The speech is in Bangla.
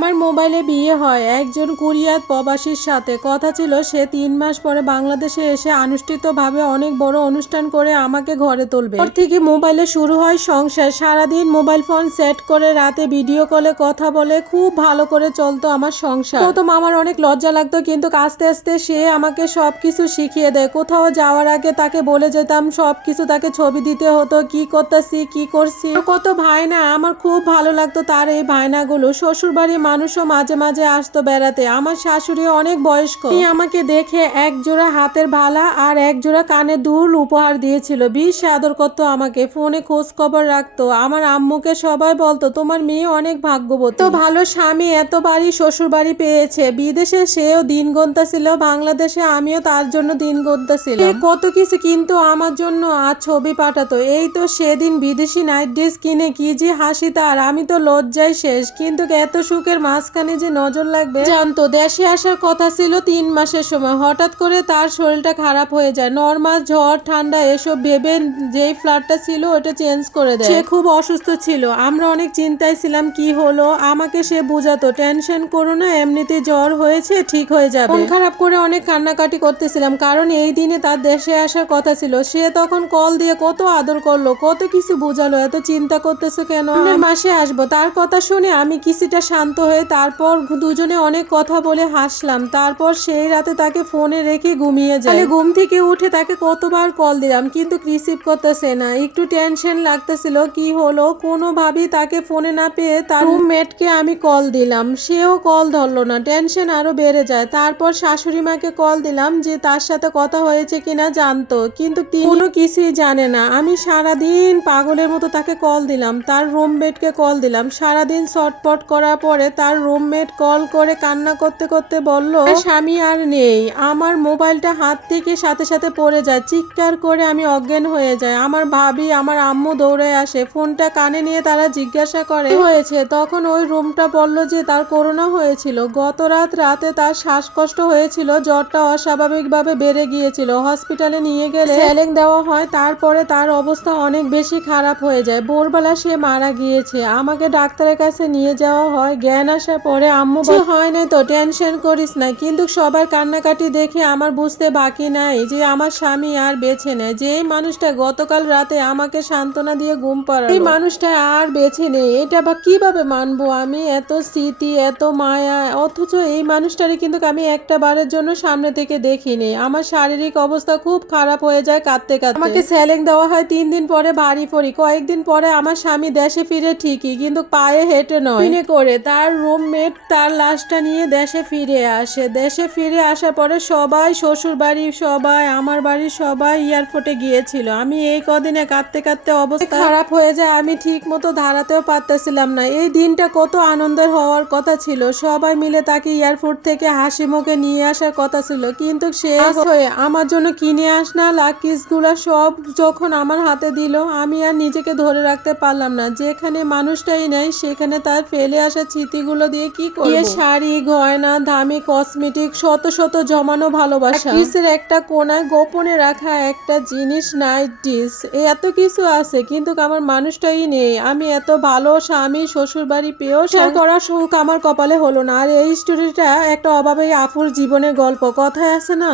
আমার মোবাইলে বিয়ে হয়। একজন কুরিয়াত প্রবাসীর সাথে। কথা ছিল, সে তিন মাস পরে বাংলাদেশে এসে আনুষ্ঠিতভাবে অনেক বড় অনুষ্ঠান করে আমাকে ঘরে তুলবে। ওর থেকে মোবাইলে শুরু হয় সংসার। সারাদিন মোবাইল ফোন সেট করে রাতে ভিডিও কলে কথা বলে, খুব ভালো করে চলতো আমার সংসার। প্রথম আমার অনেক লজ্জা লাগতো, কিন্তু আস্তে আস্তে সে আমাকে সব কিছু শিখিয়ে দেয়। কোথাও যাওয়ার আগে তাকে বলে যেতাম সব কিছু তাকে ছবি দিতে হতো, কি করতেছি, কি করছি। কত ভাইনা, আমার খুব ভালো লাগতো তার এই ভাইনাগুলো। শ্বশুর বাড়ির মানুষও মাঝে মাঝে আসতো বেড়াতে। আমার শাশুড়ি অনেক বয়স্ক। আমাকে দেখে এক জোড়া হাতের ভালা আর এক জোড়া কানে দুল উপহার দিয়েছিল। বিশ আদর করতো আমাকে, ফোনে খোঁজ খবর রাখতো। আমার আম্মুকে সবাই বলতো, তোমার মেয়ে অনেক ভাগ্যবতী। তো ভালো স্বামী, এত বাড়ি শ্বশুর বাড়ি পেয়েছে। বিদেশে সেও দিন ছিল বাংলাদেশে আমিও তার জন্য দিন ছিল কত কিছু কিন্তু আমার জন্য আর ছবি পাঠাতো। এই তো সেদিন বিদেশি নাইট ড্রেস কিনে, কি যে হাসি তার। আমি তো লজ্জায় শেষ। কিন্তু এত সুখের মাঝখানে যে নজর লাগবে। জানতো দেশে আসার কথা ছিল তিন মাসের সময়। হঠাৎ করে তার শরীরটা খারাপ হয়ে যায়। নর্মাল ঝড় ঠান্ডা এসব ভেবে যেই ফ্ল্যাটটা ছিল ওটা চেঞ্জ করে দেয়। সে খুব অসুস্থ ছিল। আমরা অনেক চিন্তায় ছিলাম কি হলো? আমাকে সে বোঝাতো টেনশন করো না এমনিতে জ্বর হয়েছে ঠিক হয়ে যাবে। মন খারাপ করে অনেক কান্নাকাটি করতেছিলাম কারণ এই দিনে তার দেশে আসার কথা ছিল। সে তখন কল দিয়ে কত আদর করল কত কিছু বোঝালো এত চিন্তা করতেছো কেন? মাসে আসব তার কথা শুনে আমি কিছুটা শান্ত হয়ে তারপর দুজনে অনেক কথা বলে হাসলাম। তারপর সেই রাতে তাকে ফোনে রেখে ঘুমিয়ে যায় ঘুম থেকে উঠে তাকে কতবার কল দিলাম, কিন্তু রিসিভ করতেছে না। একটু টেনশন লাগতেছিল, কি হলো? কোনোভাবেই তাকে ফোনে না পেয়ে তার রুমমেটকে আমি কল দিলাম। সেও কল ধরলো না, টেনশন আরও বেড়ে যায়। তারপর শাশুড়ি মাকে কল দিলাম যে তার সাথে কথা হয়েছে কিনা জানতো, কিন্তু কোনো কিছুই জানে না। আমি সারাদিন পাগলের মতো তাকে কল দিলাম, তার রুমমেটকে কল দিলাম। সারাদিন শর্টপট করার পরে তার রুমমেট কল করে কান্না করতে করতে বলল স্বামী আর নেই। আমার মোবাইলটা হাত থেকে সাথে সাথে পড়ে যায়। চিৎকার করে আমি অজ্ঞান হয়ে যাই। আমার ভাবি, আমার আম্মু দৌড়ে আসে। ফোনটা কানে নিয়ে তারা জিজ্ঞাসা করে হয়েছে? তখন ওই রুমটা বলল যে তার করোনা হয়েছিল। গত রাত রাতে তার শ্বাসকষ্ট হয়েছিল। জ্বরটা অস্বাভাবিকভাবে বেড়ে গিয়েছিল। হসপিটালে নিয়ে গেলে স্যালেং দেওয়া হয়। তারপরে তার অবস্থা অনেক বেশি খারাপ হয়ে যায়। ভোরবেলা সে মারা গিয়েছে। আমাকে ডাক্তারের কাছে নিয়ে যাওয়া হয়। জ্ঞান আসার পরে আম্মু হয় নাই তো টেনশন করিস না। কিন্তু সবার কান্নাকাটি দেখে আমার বুঝতে বাকি নাই যে আমার স্বামী আর বেছে নেয় যে এই মানুষটা গতকাল রাতে আমাকে সান্ত্বনা দিয়ে ঘুম পাড়ালো। এই মানুষটা আর বেছে নেই। এটা বা কীভাবে মানবো আমি? এত স্মৃতি এত মায়া। অথচ এই মানুষটারে কিন্তু আমি একটা বারের জন্য সামনে থেকে দেখিনি। আমার শারীরিক অবস্থা খুব খারাপ হয়ে যায় কাঁদতে কাঁদতে। আমাকে স্যালেং দেওয়া হয় তিন দিন পরে বাড়ি পড়ি কয়েকদিন পরে আমার স্বামী দেশে ফিরে ঠিকই কিন্তু পায়ে হেঁটে নয়। করে। তার রুমমেট তার লাশটা নিয়ে দেশে ফিরে আসে। দেশে ফিরে আসার পরে সবাই শ্বশুর বাড়ি সবাই আমার বাড়ির সবাই এয়ারপোর্টে গিয়েছিল। আমি এই কদিনে কাঁদতে কাঁদতে অবস্থা খারাপ হয়ে যায় আমি ঠিক মতো ধারাতেও পারতেছিলাম না। এই দিনটা কত আনন্দের হওয়ার কথা ছিল। সবাই মিলে তাকে এয়ারপোর্ট থেকে হাসি মুখে নিয়ে আসার কথা ছিল। কিন্তু সে হয়ে আমার জন্য কিনে আস না লাকিসগুলা সব যখন আমার হাতে দিল আমি আর নিজেকে ধরে রাখতে পারলাম না। যেখানে মানুষটাই নেই সেখানে তার ফেলে আসা স্মৃতিগুলো দিয়ে কি করব? শাড়ি গয়না দামি কসমেটিক শত শত জমানো ভালোবাসা। কিসের একটা কোনায় গোপনে রাখা একটা জিনিস নাইট ডিস এত কিছু আছে কিন্তু আমার মানুষটাই নেই। আমি এত ভালো স্বামী শ্বশুর বাড়ি পেয়েও শেয়ার করার সুখ আমার কপালে হলো না। আর এই স্টোরিটা একটা অভাবে আফুর জীবনের গল্প। কথায় আছে না?